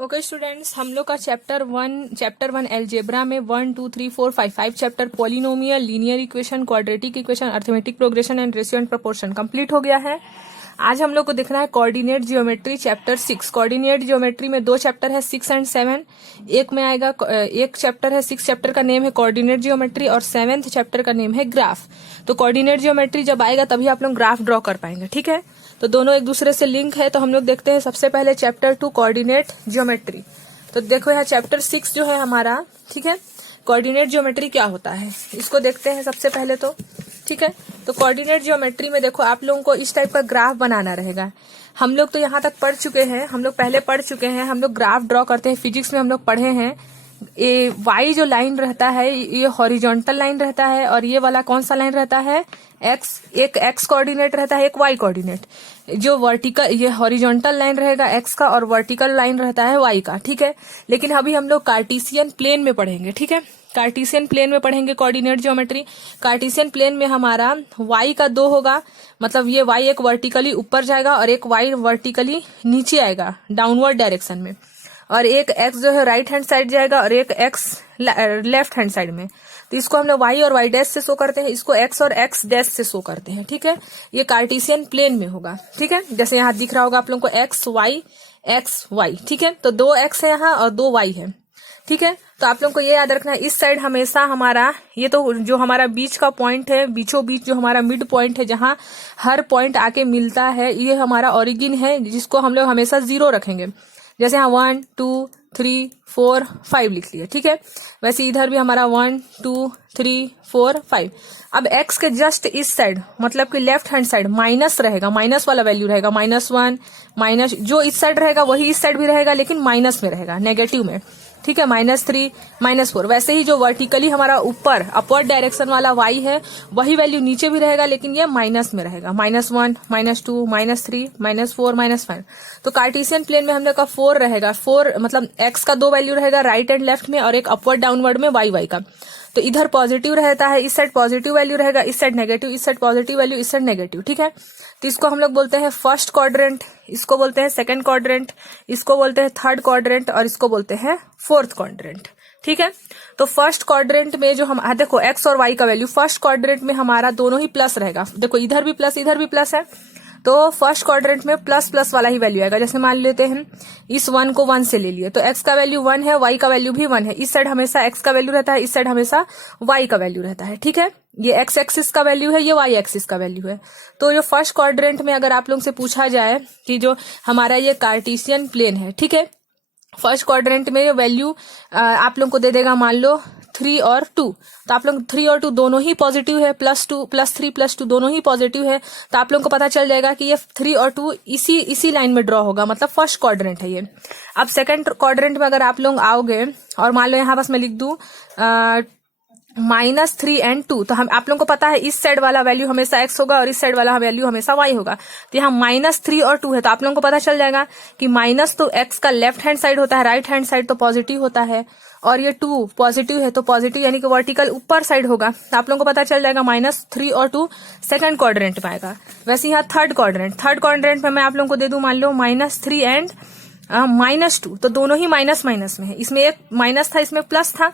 Okay students, हम लोग का चैप्टर वन एलजेब्रा में 1 2 3 4 5 chapter polynomial, linear equation, quadratic equation, arithmetic progression and ratio and proportion complete हो गया है। आज हम लोग को देखना है coordinate geometry chapter 6। Coordinate geometry में दो चैप्टर है 6 एंड 7। एक में आएगा एक चैप्टर है 6 चैप्टर का नेम है कोऑर्डिनेट जियोमेट्री और 7th चैप्टर का नेम है ग्राफ। तो कोऑर्डिनेट जियोमेट्री जब आएगा तभी आप लोग ग्राफ ड्रॉ कर पाएंगे, ठीक है। तो दोनों एक दूसरे से लिंक है। तो हम लोग देखते हैं सबसे पहले चैप्टर 2 कोऑर्डिनेट जियोमेट्री। तो देखो यहाँ चैप्टर 6 जो है हमारा, ठीक है। कोऑर्डिनेट जियोमेट्री क्या होता है इसको देखते हैं सबसे पहले तो, ठीक है। तो कोऑर्डिनेट जियोमेट्री में देखो आप लोगों को इस टाइप का ग्राफ बनाना रहेगा। हम लोग तो यहाँ तक पढ़ चुके हैं, हम लोग पहले पढ़ चुके हैं, हम लोग ग्राफ ड्रॉ करते हैं, फिजिक्स में हम लोग पढ़े हैं। ये वाई जो लाइन रहता है ये हॉरिजॉन्टल लाइन रहता है और ये वाला कौन सा लाइन रहता है एक्स। एक एक्स कोऑर्डिनेट रहता है, एक वाई कोऑर्डिनेट। जो वर्टिकल ये हॉरिजॉन्टल लाइन रहेगा एक्स का और वर्टिकल लाइन रहता है वाई का, ठीक है। लेकिन अभी हम लोग कार्टेशियन प्लेन में पढ़ेंगे, ठीक है। कार्टेशियन प्लेन में पढ़ेंगे कोऑर्डिनेट ज्योमेट्री। कार्टेशियन प्लेन में हमारा वाई का 2 होगा, मतलब ये वाई एक वर्टिकली ऊपर जाएगा और एक वाई वर्टिकली नीचे आएगा डाउनवर्ड डायरेक्शन में, और एक एक्स जो है राइट हैंड साइड जाएगा और एक एक्स लेफ्ट हैंड साइड में। तो इसको हम लोग वाई और वाई डैश से शो करते हैं, इसको एक्स और एक्स डैश से शो करते हैं, ठीक है। ये कार्टेशियन प्लेन में होगा, ठीक है। जैसे यहाँ दिख रहा होगा आप लोगों को एक्स वाई, ठीक है। तो 2 एक्स है यहाँ और 2 वाई है, ठीक है। तो आप लोगों को ये याद रखना है इस साइड हमेशा हमारा ये तो जो हमारा बीच का पॉइंट है, बीचों बीच जो हमारा मिड पॉइंट है जहां हर पॉइंट आके मिलता है, ये हमारा ओरिजिन है जिसको हम लोग हमेशा 0 रखेंगे। जैसे यहाँ 1 2 3 4 5 लिख लिया, ठीक है। वैसे इधर भी हमारा 1 2 3 4 5। अब x के जस्ट इस साइड मतलब कि लेफ्ट हैंड साइड माइनस रहेगा, माइनस वाला वैल्यू रहेगा, -1 माइनस जो इस साइड रहेगा वही इस साइड भी रहेगा लेकिन माइनस में रहेगा, नेगेटिव में, ठीक है। -3 -4। वैसे ही जो वर्टिकली हमारा ऊपर अपवर्ड डायरेक्शन वाला y है वही वैल्यू नीचे भी रहेगा लेकिन ये माइनस में रहेगा, -1 -2 -3 -4 -5। तो कार्टेशियन प्लेन में हम लोग का 4 रहेगा। 4 मतलब x का 2 वैल्यू रहेगा राइट एंड लेफ्ट में और एक अपवर्ड डाउनवर्ड में y का। तो इधर पॉजिटिव रहता है, इस साइड पॉजिटिव वैल्यू रहेगा, इस साइड नेगेटिव, इस साइड पॉजिटिव वैल्यू, इस साइड नेगेटिव, ठीक है। तो इसको हम लोग बोलते हैं फर्स्ट क्वाड्रेंट, इसको बोलते हैं सेकंड क्वाड्रेंट, इसको बोलते हैं थर्ड क्वाड्रेंट और इसको बोलते हैं फोर्थ क्वाड्रेंट, ठीक है। तो फर्स्ट क्वाड्रेंट में जो हम देखो एक्स और वाई का वैल्यू फर्स्ट क्वाड्रेंट में हमारा दोनों ही प्लस रहेगा। देखो इधर भी प्लस है, तो फर्स्ट क्वाड्रेंट में प्लस प्लस वाला ही वैल्यू आएगा। जैसे मान लेते हैं इस 1 को 1 से ले लिए तो x का वैल्यू 1 है, y का वैल्यू भी 1 है। इस साइड हमेशा x का वैल्यू रहता है, इस साइड हमेशा y का वैल्यू रहता है, ठीक है। ये x एक्सिस का वैल्यू है, ये y एक्सिस का वैल्यू है। तो जो फर्स्ट क्वाड्रेंट में अगर आप लोग से पूछा जाए कि जो हमारा ये कार्टेशियन प्लेन है, ठीक है, फर्स्ट क्वाड्रेंट में वैल्यू आप लोग को दे देगा मान लो 3 और 2। तो आप लोग 3 और 2 दोनों ही पॉजिटिव है, +2 +3 +2 दोनों ही पॉजिटिव है। तो आप लोगों को पता चल जाएगा कि ये 3 और 2 इसी लाइन में ड्रॉ होगा, मतलब फर्स्ट क्वाड्रेंट है ये। अब सेकंड क्वाड्रेंट में अगर आप लोग आओगे और मान लो यहाँ बस मैं लिख दूं -3 और 2, तो हम आप लोगों को पता है इस साइड वाला वैल्यू हमेशा x होगा और इस साइड वाला वैल्यू हमेशा y होगा। तो यहाँ -3 और 2 है तो आप लोगों को पता चल जाएगा कि माइनस तो x का लेफ्ट हैंड साइड होता है, राइट हैंड साइड तो पॉजिटिव होता है, और ये 2 पॉजिटिव है तो पॉजिटिव यानी कि वर्टिकल ऊपर साइड होगा। तो आप लोगों को पता चल जाएगा -3 और 2 सेकंड क्वाड्रेंट में आएगा। वैसे यहाँ थर्ड क्वाड्रेंट में मैं आप लोगों को दे दूं मान लो -3 एंड -2, तो दोनों ही माइनस में है। इसमें एक माइनस था, इसमें प्लस था,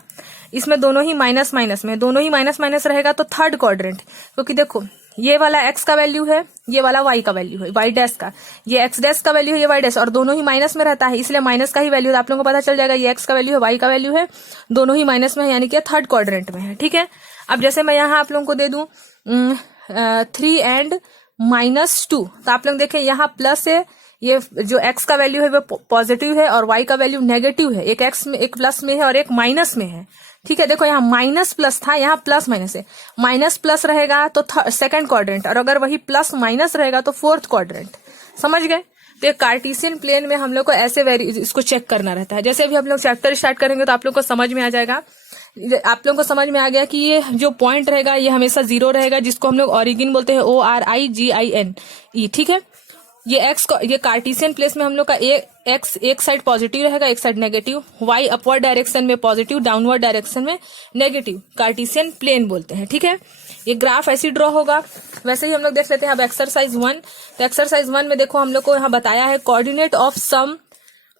इसमें दोनों ही माइनस में, दोनों ही माइनस रहेगा। तो थर्ड क्वाड्रेंट, क्योंकि देखो ये वाला x का वैल्यू है, ये वाला y का वैल्यू है, y डैश का, ये x डैश का वैल्यू है, ये y डैश, और दोनों ही माइनस में रहता है इसलिए माइनस का ही वैल्यू है। आप लोगों को पता चल जाएगा ये x का वैल्यू है, y का वैल्यू है, दोनों ही माइनस में है यानी कि थर्ड क्वाड्रेंट में है, ठीक है। अब जैसे मैं यहाँ आप लोगों को दे दूं 3 एंड -2, तो आप लोग देखें यहाँ प्लस है, ये जो x का वैल्यू है वो पॉजिटिव है और y का वैल्यू नेगेटिव है, एक x में एक प्लस में है और एक माइनस में है, ठीक है। देखो यहाँ माइनस प्लस था, यहाँ प्लस माइनस है, माइनस प्लस रहेगा तो सेकंड क्वाड्रेंट, और अगर वही प्लस माइनस रहेगा तो फोर्थ क्वाड्रेंट, समझ गए। तो ये कार्टेशियन प्लेन में हम लोग को ऐसे इसको चेक करना रहता है। जैसे अभी हम लोग चैप्टर स्टार्ट करेंगे तो आप लोग को समझ में आ जाएगा, आप लोगों को समझ में आ गया कि ये जो पॉइंट रहेगा ये हमेशा 0 रहेगा, जिसको हम लोग ओरिजिन बोलते हैं, ORIGINE, ठीक है। ये कार्टेशियन प्लेस में हम लोग का एक्स एक साइड पॉजिटिव रहेगा, एक side negative, y upward direction में पॉजिटिव, डाउनवर्ड डायरेक्शन में नेगेटिव, कार्टेशियन प्लेन बोलते हैं, ठीक है। ये ग्राफ ऐसे ड्रॉ होगा। वैसे ही हम लोग देख लेते हैं अब एक्सरसाइज 1। तो एक्सरसाइज 1 में देखो हम लोग को यहाँ बताया है coordinate of some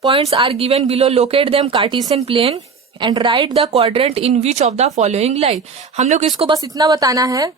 points are given below, locate them Cartesian plane and write the quadrant in which of the following line. हम लोग इसको बस इतना बताना है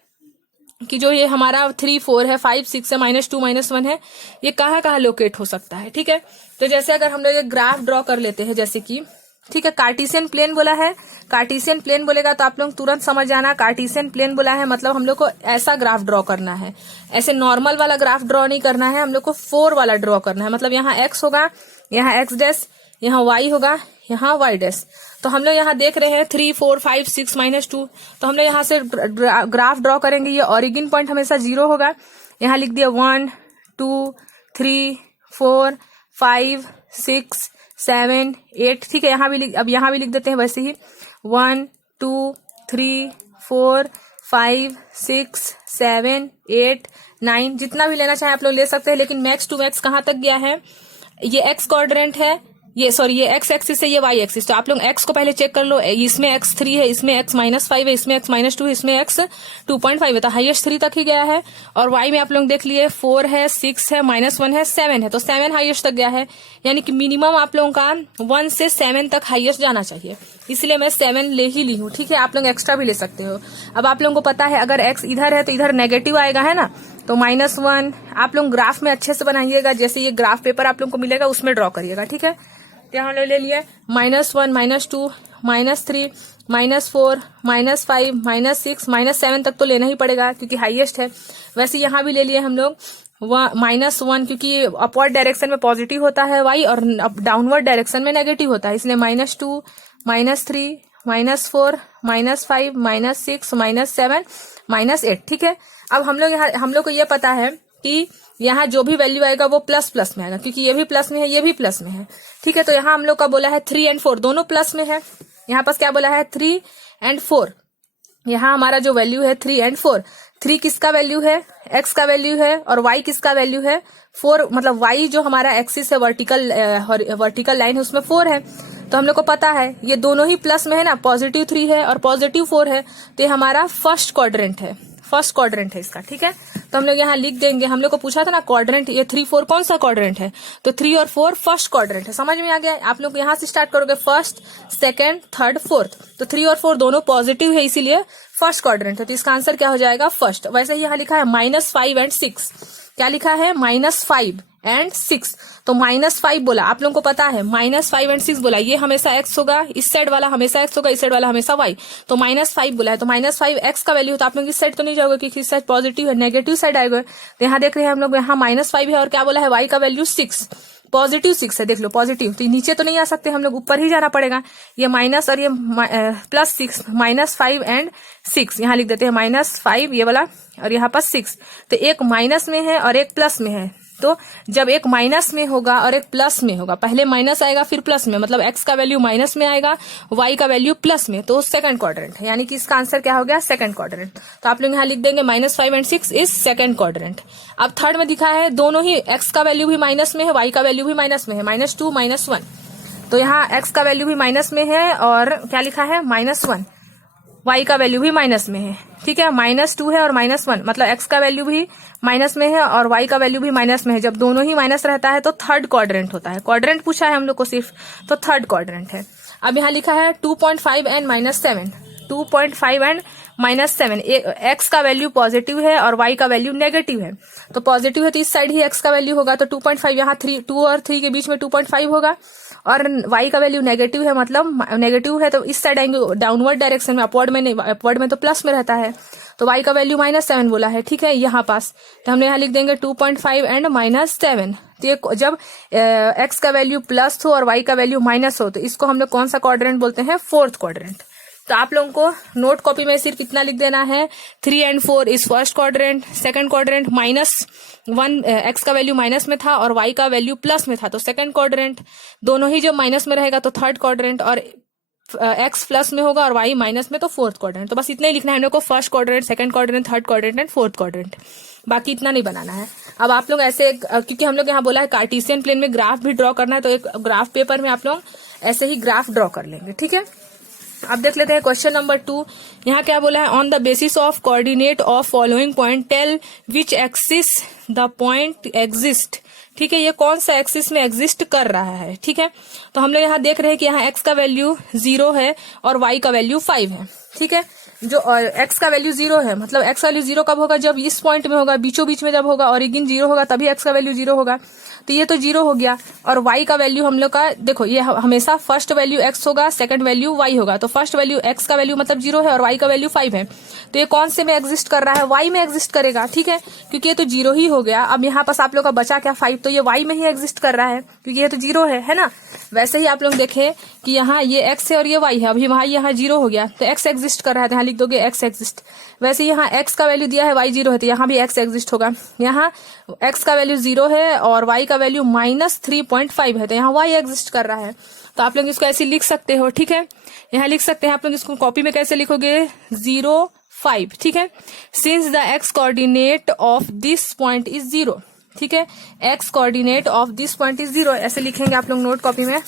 कि जो ये हमारा 3 4 है, 5 6 है, -2 -1 है, ये कहाँ कहाँ लोकेट हो सकता है। ठीक है, तो जैसे अगर हम लोग एक ग्राफ ड्रॉ कर लेते हैं, जैसे कि ठीक है कार्टेशियन प्लेन बोला है, कार्टेशियन प्लेन बोलेगा तो आप लोग तुरंत समझ जाना कार्टेशियन प्लेन बोला है मतलब हम लोग को ऐसा ग्राफ ड्रॉ करना है, ऐसे नॉर्मल वाला ग्राफ ड्रॉ नहीं करना है, हम लोग को 4 वाला ड्रॉ करना है। मतलब यहाँ x होगा, यहाँ x डैश, यहाँ y होगा, यहाँ y डैश। तो हम लोग यहाँ देख रहे हैं 3 4 5 6 -2, तो हम लोग यहाँ से ग्राफ ड्रॉ करेंगे। ये ओरिजिन पॉइंट हमेशा 0 होगा। यहाँ लिख दिया 1 2 3 4 5 6 7 8। ठीक है, यहाँ भी अब यहाँ भी लिख देते हैं वैसे ही 1 2 3 4 5 6 7 8 9, जितना भी लेना चाहे आप लोग ले सकते हैं। लेकिन मैक्स टू मैक्स कहाँ तक गया है, ये एक्स क्वाड्रेंट है, ये सॉरी ये एक्स एक्सिस है, ये वाई एक्सिस। तो आप लोग एक्स को पहले चेक कर लो, इसमें एक्स 3 है, इसमें एक्स -5 है, इसमें एक्स -2 है, इसमें एक्स 2.5 है, तो हाईएस्ट 3 तक ही गया है। और वाई में आप लोग देख लिए 4 है, 6 है, -1 है, 7 है, तो 7 हाईएस्ट तक गया है। यानी कि मिनिमम आप लोगों का 1 से 7 तक हाईएस्ट जाना चाहिए, इसलिए मैं 7 ले ही ली हूँ। ठीक है, आप लोग एक्स्ट्रा भी ले सकते हो। अब आप लोगों को पता है अगर एक्स इधर है तो इधर नेगेटिव आएगा, है ना, तो -1 आप लोग ग्राफ में अच्छे से बनाइएगा। जैसे ये ग्राफ पेपर आप लोगों को मिलेगा उसमें ड्रॉ करिएगा। ठीक है, यहाँ ले लिए -1 -2 -3 -4 -5 -6 -7 तक तो लेना ही पड़ेगा क्योंकि हाईएस्ट है। वैसे यहाँ भी ले लिए हम लोग -1 क्योंकि अपवर्ड डायरेक्शन में पॉजिटिव होता है y और डाउनवर्ड डायरेक्शन में नेगेटिव होता है, इसलिए -2 -3 -4 -5 -6 -7 -8। ठीक है, अब हम लोग को ये पता है कि यहाँ जो भी वैल्यू आएगा वो प्लस प्लस में आएगा क्योंकि ये भी प्लस में है, ये भी प्लस में है। ठीक है, तो यहाँ हम लोग का बोला है 3 और 4 दोनों प्लस में है। यहाँ पास क्या बोला है 3 और 4, यहाँ हमारा जो वैल्यू है 3 और 4, 3 किसका वैल्यू है, x का वैल्यू है, और y किसका वैल्यू है 4, मतलब y जो हमारा एक्सिस है वर्टिकल लाइन है उसमें 4 है। तो हम लोग को पता है ये दोनों ही प्लस में है ना, +3 है और +4 है, तो ये हमारा फर्स्ट क्वाड्रेंट है, फर्स्ट क्वाड्रेंट है इसका। ठीक है, तो हम लोग यहाँ लिख देंगे, हम लोग को पूछा था ना क्वाड्रेंट, ये 3 4 कौन सा क्वाड्रेंट है, तो 3 और 4 फर्स्ट क्वाड्रेंट है। समझ में आ गया, आप लोग यहाँ से स्टार्ट करोगे फर्स्ट सेकंड थर्ड फोर्थ, तो 3 और 4 दोनों पॉजिटिव है इसीलिए फर्स्ट क्वाड्रेंट है। तो इसका आंसर क्या हो जाएगा फर्स्ट। वैसे ही यहाँ लिखा है -5 और 6, क्या लिखा है -5 और 6, तो -5 बोला, आप लोगों को पता है -5 और 6 बोला, ये हमेशा x होगा, इस साइड वाला हमेशा x होगा, इस साइड वाला हमेशा y, तो -5 बोला है, तो -5 x का वैल्यू, तो आप लोग इस साइड तो नहीं जाओगे क्योंकि इस साइड पॉजिटिव है, नेगेटिव साइड आएगा। तो यहाँ देख रहे हैं हम लोग यहाँ -5 है और क्या बोला है y का वैल्यू 6, पॉजिटिव 6 है, देख लो पॉजिटिव, तो नीचे तो नहीं आ सकते, हम लोग ऊपर ही जाना पड़ेगा। ये माइनस और ये +6, -5 और 6 यहाँ लिख देते हैं, -5 ये वाला और यहाँ पर 6, तो एक माइनस में है और एक प्लस में है। तो जब एक माइनस में होगा और एक प्लस में होगा, पहले माइनस आएगा फिर प्लस में, मतलब x का वैल्यू माइनस में आएगा, y का वैल्यू प्लस में, तो सेकंड क्वाड्रेंट है, यानी कि इसका आंसर क्या हो गया सेकंड क्वाड्रेंट। तो आप लोग यहाँ लिख देंगे -5 और 6 इज सेकंड क्वाड्रेंट। अब थर्ड में दिखा है दोनों ही x का वैल्यू भी माइनस में है, y का वैल्यू भी माइनस में है, -2 -1, तो यहाँ x का वैल्यू भी माइनस में है और क्या लिखा है -1, y का वैल्यू भी माइनस में है। ठीक है, -2 है और -1, मतलब x का वैल्यू भी माइनस में है और y का वैल्यू भी माइनस में है। जब दोनों ही माइनस रहता है तो थर्ड क्वाड्रेंट होता है। क्वाड्रेंट पूछा है हम लोग को सिर्फ, तो थर्ड क्वाड्रेंट है। अब यहाँ लिखा है 2.5 और -7, 2.5 और -7, x का वैल्यू पॉजिटिव है और y का वैल्यू नेगेटिव है, तो पॉजिटिव है तो इस साइड ही x का वैल्यू होगा, तो 2.5 यहाँ 2 और 3 के बीच में 2.5 होगा, और y का वैल्यू नेगेटिव है, मतलब नेगेटिव है तो इस साइड आएंगे डाउनवर्ड डायरेक्शन में, अपवर्ड में नहीं, अपवर्ड में तो प्लस में रहता है, तो y का वैल्यू -7 बोला है। ठीक है, यहाँ पास तो हमने यहाँ लिख देंगे 2.5 और -7। तो ये जब x का वैल्यू प्लस हो और y का वैल्यू माइनस हो तो इसको हम लोग कौन सा क्वाड्रेंट बोलते हैं, फोर्थ क्वाड्रेंट। तो आप लोगों को नोट कॉपी में सिर्फ इतना लिख देना है, 3 और 4 is first quadrant, second quadrant -1 x का वैल्यू माइनस में था और y का वैल्यू प्लस में था तो सेकंड क्वाड्रेंट, दोनों ही जब माइनस में रहेगा तो थर्ड क्वाड्रेंट, और x प्लस में होगा और y माइनस में तो फोर्थ क्वाड्रेंट। तो बस इतना ही लिखना है हम लोग को, first quadrant, second quadrant, third quadrant and fourth quadrant, बाकी इतना नहीं बनाना है। अब आप लोग ऐसे, क्योंकि हम लोग यहाँ बोला है कार्टेशियन प्लेन में ग्राफ भी ड्रॉ करना है, तो एक ग्राफ पेपर में आप लोग ऐसे ही ग्राफ ड्रॉ कर लेंगे। ठीक है, अब देख लेते हैं क्वेश्चन नंबर 2। यहाँ क्या बोला है, on the basis of coordinate of following point tell which axis the point exist ठीक है, ये कौन सा एक्सिस में एग्जिस्ट कर रहा है। ठीक है, तो हम लोग यहाँ देख रहे हैं कि यहाँ एक्स का वैल्यू 0 है और वाई का वैल्यू 5 है। ठीक है, जो एक्स का वैल्यू 0 है, मतलब एक्स वैल्यू 0 कब होगा, जब इस पॉइंट में होगा, बीचों बीच में जब होगा, ओरिजिन 0 होगा तभी एक्स का वैल्यू 0 होगा। तो ये तो 0 हो गया। और y का वैल्यू हम लोग का देखो, ये हमेशा फर्स्ट वैल्यू x होगा, सेकंड वैल्यू y होगा। तो फर्स्ट वैल्यू x का वैल्यू मतलब 0 है और y का वैल्यू 5 है। तो ये कौन से में एग्जिस्ट कर रहा है, y में एग्जिस्ट करेगा। ठीक है, क्योंकि ये तो 0 ही हो गया। अब यहाँ पास आप लोग का बचा क्या 5, तो ये y में ही एग्जिस्ट कर रहा है क्योंकि ये तो 0 है ना। वैसे ही आप लोग देखें कि यहाँ ये x है और ये y है, अभी वहां यहाँ 0 हो गया तो x एग्जिस्ट कर रहा है, तो यहाँ लिख दोगे x एग्जिस्ट। वैसे यहाँ x का वैल्यू दिया है, y 0 है, तो यहाँ भी x एग्जिस्ट होगा। यहाँ x का वैल्यू 0 है और y का वैल्यू -3.5 है, तो यहाँ y एग्जिस्ट कर रहा है। तो आप लोग इसको ऐसे लिख सकते हो। ठीक है, यहाँ लिख सकते हैं आप लोग इसको कॉपी में कैसे लिखोगे 0, 5। ठीक है, since the x coordinate of this point is 0। ठीक है, x coordinate of this point is 0 ऐसे लिखेंगे आप लोग नोट कॉपी में।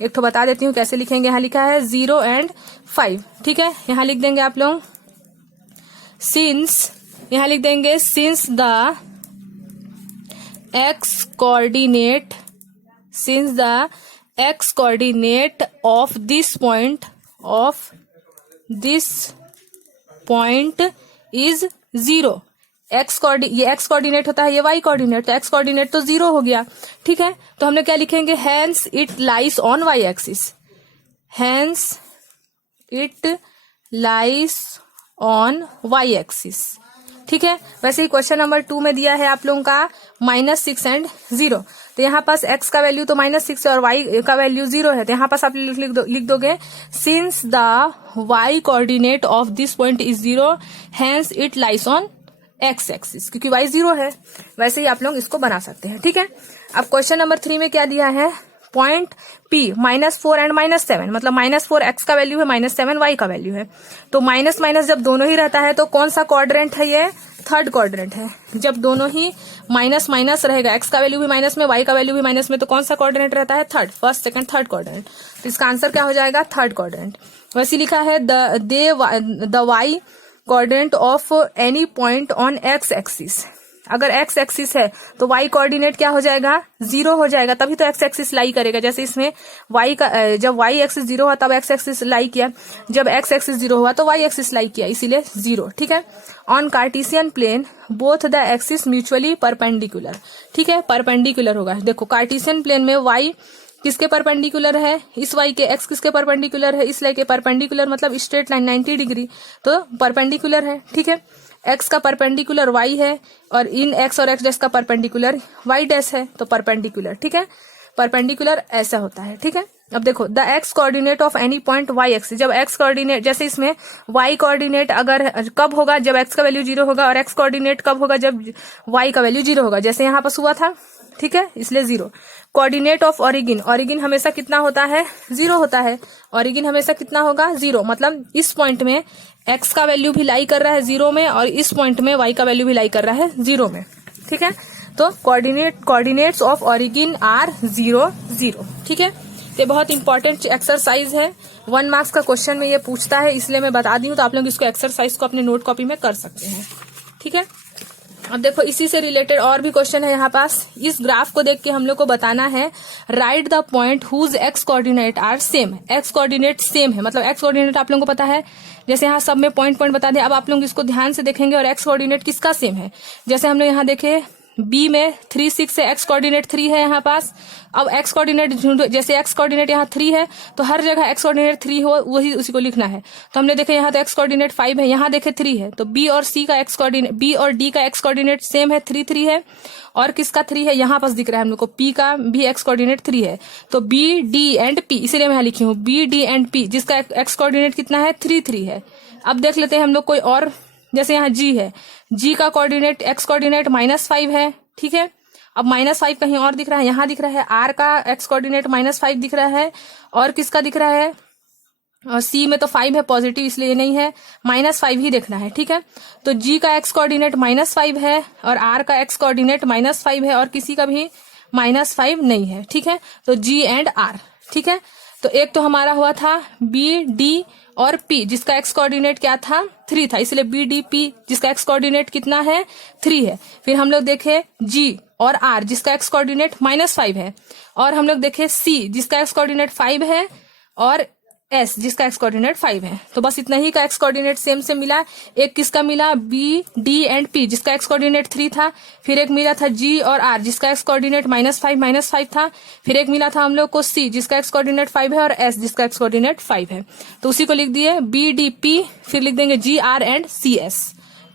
एक तो बता देती हूँ कैसे लिखेंगे। यहाँ लिखा है 0 and 5। ठीक है, यहाँ लिख देंगे आप लोग सिंस, यहाँ लिख देंगे since the x coordinate, since the x coordinate of this point is 0। ये x कोऑर्डिनेट होता है, ये y कोऑर्डिनेट, तो x कोऑर्डिनेट तो 0 हो गया। ठीक है, तो हमने क्या लिखेंगे, hence it lies on y axis, hence it lies on y axis. ठीक है, वैसे ही क्वेश्चन नंबर 2 में दिया है आप लोगों का -6 and 0। तो यहाँ पास x का वैल्यू तो -6 है और y का वैल्यू 0 है, तो यहाँ पास आप लिख दोगे since the y coordinate of this point is 0 hence it lies on x axis, क्योंकि y 0 है। वैसे ही आप लोग इसको बना सकते हैं। ठीक है, अब क्वेश्चन नंबर 3 में क्या दिया है, पॉइंट P -4 and -7, मतलब -4 x का वैल्यू है, -7 y का वैल्यू है। तो माइनस माइनस जब दोनों ही रहता है तो कौन सा क्वाड्रेंट है, ये थर्ड क्वाड्रेंट है। जब दोनों ही माइनस माइनस रहेगा, x का वैल्यू भी माइनस में, y का वैल्यू भी माइनस में, तो कौन सा क्वाड्रेंट रहता है, third, first second third quadrant. तो इसका आंसर क्या हो जाएगा, थर्ड क्वाड्रेंट। वैसे लिखा है the y coordinate of any point on x axis. अगर x एक्सिस है तो y कोऑर्डिनेट क्या हो जाएगा, 0 हो जाएगा, तभी तो x एक्सिस लाई करेगा। जैसे इसमें y का, जब y एक्सिस 0 हुआ तब x एक्सिस लाई किया, जब x एक्सिस 0 हुआ तो y एक्सिस लाई किया, इसीलिए 0। ठीक है, on Cartesian plane both the axis mutually perpendicular. ठीक है, परपेंडिकुलर होगा। देखो कार्टेशियन प्लेन में y किसके परपेंडिकुलर है, इस y के, x किसके परपेंडिकुलर है, इस y के परपेंडिकुलर, मतलब स्ट्रेट लाइन 90 डिग्री, तो परपेंडिकुलर है। ठीक है, x का परपेंडिकुलर y है और इन x और x डैश का परपेंडिकुलर y डैश है, तो परपेंडिकुलर। ठीक है, परपेंडिकुलर ऐसा होता है। ठीक है, अब देखो the x coordinate of any point y axis, जब x कोऑर्डिनेट, जैसे इसमें y कोऑर्डिनेट अगर कब होगा, जब x का वैल्यू 0 होगा, और x कोऑर्डिनेट कब होगा, जब y का वैल्यू 0 होगा, जैसे यहाँ पास हुआ था। ठीक है, इसलिए 0। कोऑर्डिनेट ऑफ ओरिजिन, ओरिजिन हमेशा कितना होता है, 0 होता है। ओरिजिन हमेशा कितना होगा, 0, मतलब इस पॉइंट में x का वैल्यू भी लाई कर रहा है 0 में और इस पॉइंट में y का वैल्यू भी लाई कर रहा है 0 में। ठीक है, तो कोऑर्डिनेट्स ऑफ ओरिजिन आर 0, 0। ठीक है, ये बहुत इंपॉर्टेंट एक्सरसाइज है, 1 मार्क्स का क्वेश्चन में ये पूछता है, इसलिए मैं बता दी हूँ। तो आप लोग इसको एक्सरसाइज को अपने नोट कॉपी में कर सकते हैं। ठीक है, अब देखो इसी से रिलेटेड और भी क्वेश्चन है यहाँ पास। इस ग्राफ को देख के हम लोग को बताना है, write the point whose x coordinate are same. X coordinate same है, मतलब एक्स कोऑर्डिनेट आप लोगों को पता है, जैसे यहाँ सब में पॉइंट पॉइंट बता दें। अब आप लोग इसको ध्यान से देखेंगे और एक्स कोऑर्डिनेट किसका सेम है। जैसे हम लोग यहाँ देखे बी में 3, 6 है, एक्स कोऑर्डिनेट 3 है यहाँ पास। अब एक्स कोऑर्डिनेट, जैसे एक्स कोऑर्डिनेट यहाँ 3 है तो हर जगह एक्स कोऑर्डिनेट 3 हो वही उसी को लिखना है। तो हमने देखे यहाँ तो एक्स कोऑर्डिनेट 5 है, यहाँ देखे 3 है, तो बी और सी का एक्स कोऑर्डिनेट, बी और डी का एक्स कोऑर्डिनेट सेम है, 3, 3 है। और किसका 3 है, यहाँ पास दिख रहा है हम लोग को, पी का भी एक्स कोऑर्डिनेट 3 है, तो बी डी एंड पी, इसीलिए मैं यहाँ लिखी हूँ बी डी एंड पी, जिसका एक्स कोऑर्डिनेट कितना है, 3, 3 है। अब देख लेते हैं हम लोग कोई और, जैसे यहाँ जी है, जी का कोऑर्डिनेट एक्स कोऑर्डिनेट -5 है। ठीक है, अब -5 कहीं और दिख रहा है, यहाँ दिख रहा है आर का एक्स कोऑर्डिनेट -5 दिख रहा है, और किसका दिख रहा है, और सी में तो 5 है पॉजिटिव, इसलिए ये नहीं है, -5 ही देखना है। ठीक है, तो जी का एक्स कोऑर्डिनेट -5 है और आर का एक्स कोऑर्डिनेट -5 है और किसी का भी -5 नहीं है। ठीक है, तो जी एंड आर। ठीक है, तो एक तो हमारा हुआ था बी डी और P जिसका एक्स कोऑर्डिनेट क्या था 3 था, इसलिए BDP जिसका एक्स कोऑर्डिनेट कितना है 3 है। फिर हम लोग देखे G और R जिसका एक्स कोऑर्डिनेट -5 है, और हम लोग देखे C जिसका एक्स कोऑर्डिनेट 5 है, और S जिसका एक्स कोऑर्डिनेट 5 है। तो बस इतना ही का एक्स कोऑर्डिनेट सेम से मिला। एक किसका मिला B, D एंड P जिसका एक्स कोऑर्डिनेट 3 था। फिर एक मिला था G और R जिसका एक्स कोऑर्डिनेट -5 था। फिर एक मिला था हम लोग को C जिसका एक्स कोऑर्डिनेट 5 है, और S जिसका एक्स कोऑर्डिनेट 5 है। तो उसी को लिख दिए BDP, फिर लिख देंगे GR एंड CS,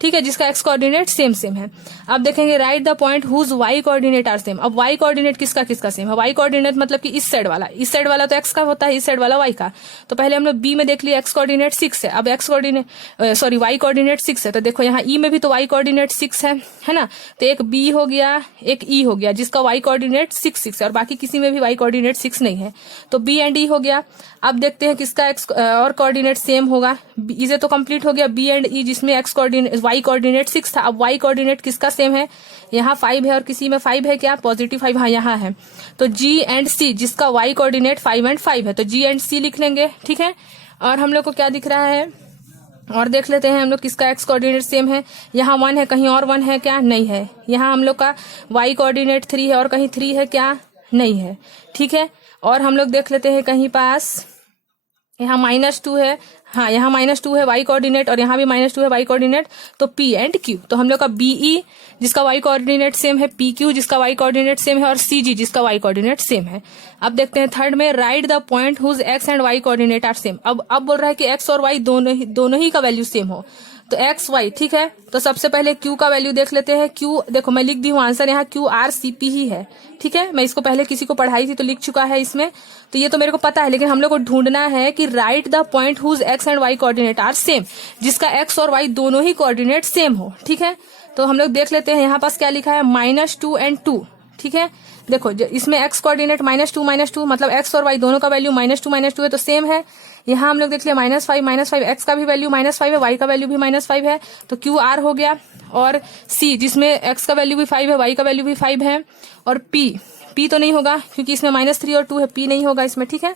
ठीक है, जिसका एक्स कोऑर्डिनेट सेम है। अब देखेंगे write the point whose y coordinate are same. अब वाई कोऑर्डिनेट किसका किसका सेम है? वाई कोऑर्डिनेट मतलब कि इस साइड वाला तो एक्स का होता है, इस साइड वाला वाई का। तो पहले हम लोग बी में देख लिया एक्स कोऑर्डिनेट 6 है, अब एक्स कोऑर्डिनेट वाई कोऑर्डिनेट 6 है। तो देखो यहाँ ई में भी तो वाई कोऑर्डिनेट 6 है ना, तो एक बी हो गया, एक ई हो गया जिसका वाई कोऑर्डिनेट 6 है, और बाकी किसी में भी वाई कोऑर्डिनेट 6 नहीं है, तो बी एंड ई हो गया। अब देखते हैं किसका एक्स और कोऑर्डिनेट सेम होगा। इसे तो कंप्लीट हो गया बी एंड ई जिसमें एक्स कोऑर्डिनेट वाई कोऑर्डिनेट 6 था। अब वाई कोऑर्डिनेट किसका सेम है? यहाँ 5 है और किसी में 5 है क्या? पॉजिटिव 5, हाँ यहाँ है। तो जी एंड सी जिसका वाई कोऑर्डिनेट 5 एंड 5 है, तो जी एंड सी लिख लेंगे, ठीक है। और हम लोग को क्या दिख रहा है और देख लेते हैं हम लोग किसका एक्स कोऑर्डिनेट सेम है। यहाँ 1 है, कहीं और 1 है क्या? नहीं है। यहाँ हम लोग का वाई कोऑर्डिनेट 3 है और कहीं 3 है क्या? नहीं है, ठीक है। और हम लोग देख लेते हैं कहीं पास यहाँ -2 है, हाँ यहाँ -2 है वाई कोऑर्डिनेट, और यहाँ भी -2 है वाई कोऑर्डिनेट, तो P एंड Q। तो हम लोग का BE जिसका वाई कोऑर्डिनेट सेम है, PQ जिसका वाई कोऑर्डिनेट सेम है, और CG जिसका वाई कोऑर्डिनेट सेम है। अब देखते हैं थर्ड में write the point whose x and y coordinate are same. अब बोल रहा है कि एक्स और वाई दोनों ही का वैल्यू सेम हो, तो एक्स वाई, ठीक है। तो सबसे पहले Q का वैल्यू देख लेते हैं। Q देखो मैं लिख दी हूँ आंसर, यहाँ QRCP ही है, ठीक है। मैं इसको पहले किसी को पढ़ाई थी तो लिख चुका है इसमें, तो ये तो मेरे को पता है, लेकिन हम लोग को ढूंढना है कि write the point whose x and y coordinate are same, जिसका एक्स और वाई दोनों ही कोऑर्डिनेट सेम हो, ठीक है। तो हम लोग देख लेते हैं यहाँ पास क्या लिखा है, -2 एंड 2, ठीक है। देखो इसमें एक्स कोऑर्डिनेट -2 मतलब एक्स और वाई दोनों का वैल्यू -2 है, तो सेम है। यहाँ हम लोग देख लिया -5 एक्स का भी वैल्यू -5 है, वाई का वैल्यू भी -5 है, तो QR हो गया। और C जिसमें एक्स का वैल्यू भी 5 है, वाई का वैल्यू भी 5 है, और P तो नहीं होगा क्योंकि इसमें -3 और 2 है, P नहीं होगा इसमें, ठीक है।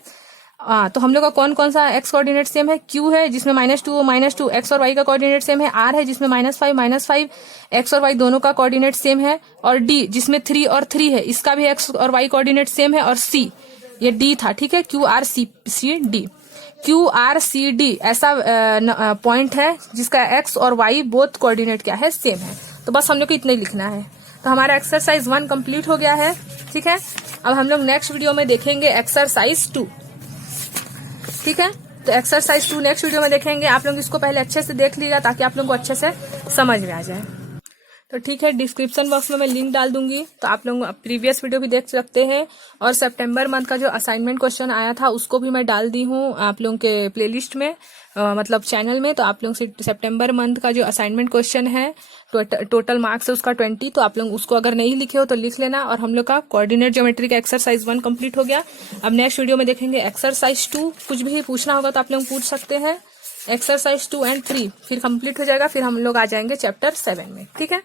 तो हम लोग का कौन कौन सा एक्स कोऑर्डिनेट सेम है? Q है जिसमें -2 एक्स और वाई का कोऑर्डिनेट सेम है, R है जिसमें -5 एक्स और वाई दोनों का कोऑर्डिनेट सेम है, और D जिसमें 3 और 3 है, इसका भी एक्स और वाई कोऑर्डिनेट सेम है, और C ये D था, ठीक है। QRCD ऐसा पॉइंट है जिसका एक्स और वाई बोथ कोऑर्डिनेट क्या है? सेम है। तो बस हम लोग को इतना ही लिखना है। तो हमारा एक्सरसाइज 1 कंप्लीट हो गया है, ठीक है। अब हम लोग नेक्स्ट वीडियो में देखेंगे एक्सरसाइज 2, ठीक है। तो एक्सरसाइज 2 नेक्स्ट वीडियो में देखेंगे। आप लोग इसको पहले अच्छे से देख लीजिएगा ताकि आप लोग को अच्छे से समझ में आ जाए। तो ठीक है, डिस्क्रिप्शन बॉक्स में मैं लिंक डाल दूंगी, तो आप लोग प्रीवियस वीडियो भी देख सकते हैं। और सितंबर मंथ का जो असाइनमेंट क्वेश्चन आया था उसको भी मैं डाल दी हूँ आप लोगों के प्लेलिस्ट में, मतलब चैनल में। तो आप लोग सितंबर मंथ का जो असाइनमेंट क्वेश्चन है टोटल मार्क्स है उसका 20, तो आप लोग उसको अगर नहीं लिखे हो तो लिख लेना। और हम लोग का कोऑर्डिनेट ज्योमेट्री का एक्सरसाइज 1 कंप्लीट हो गया। अब नेक्स्ट वीडियो में देखेंगे एक्सरसाइज 2। कुछ भी पूछना होगा तो आप लोग पूछ सकते हैं। एक्सरसाइज 2 एंड 3 फिर कंप्लीट हो जाएगा, फिर हम लोग आ जाएंगे चैप्टर 7 में, ठीक है।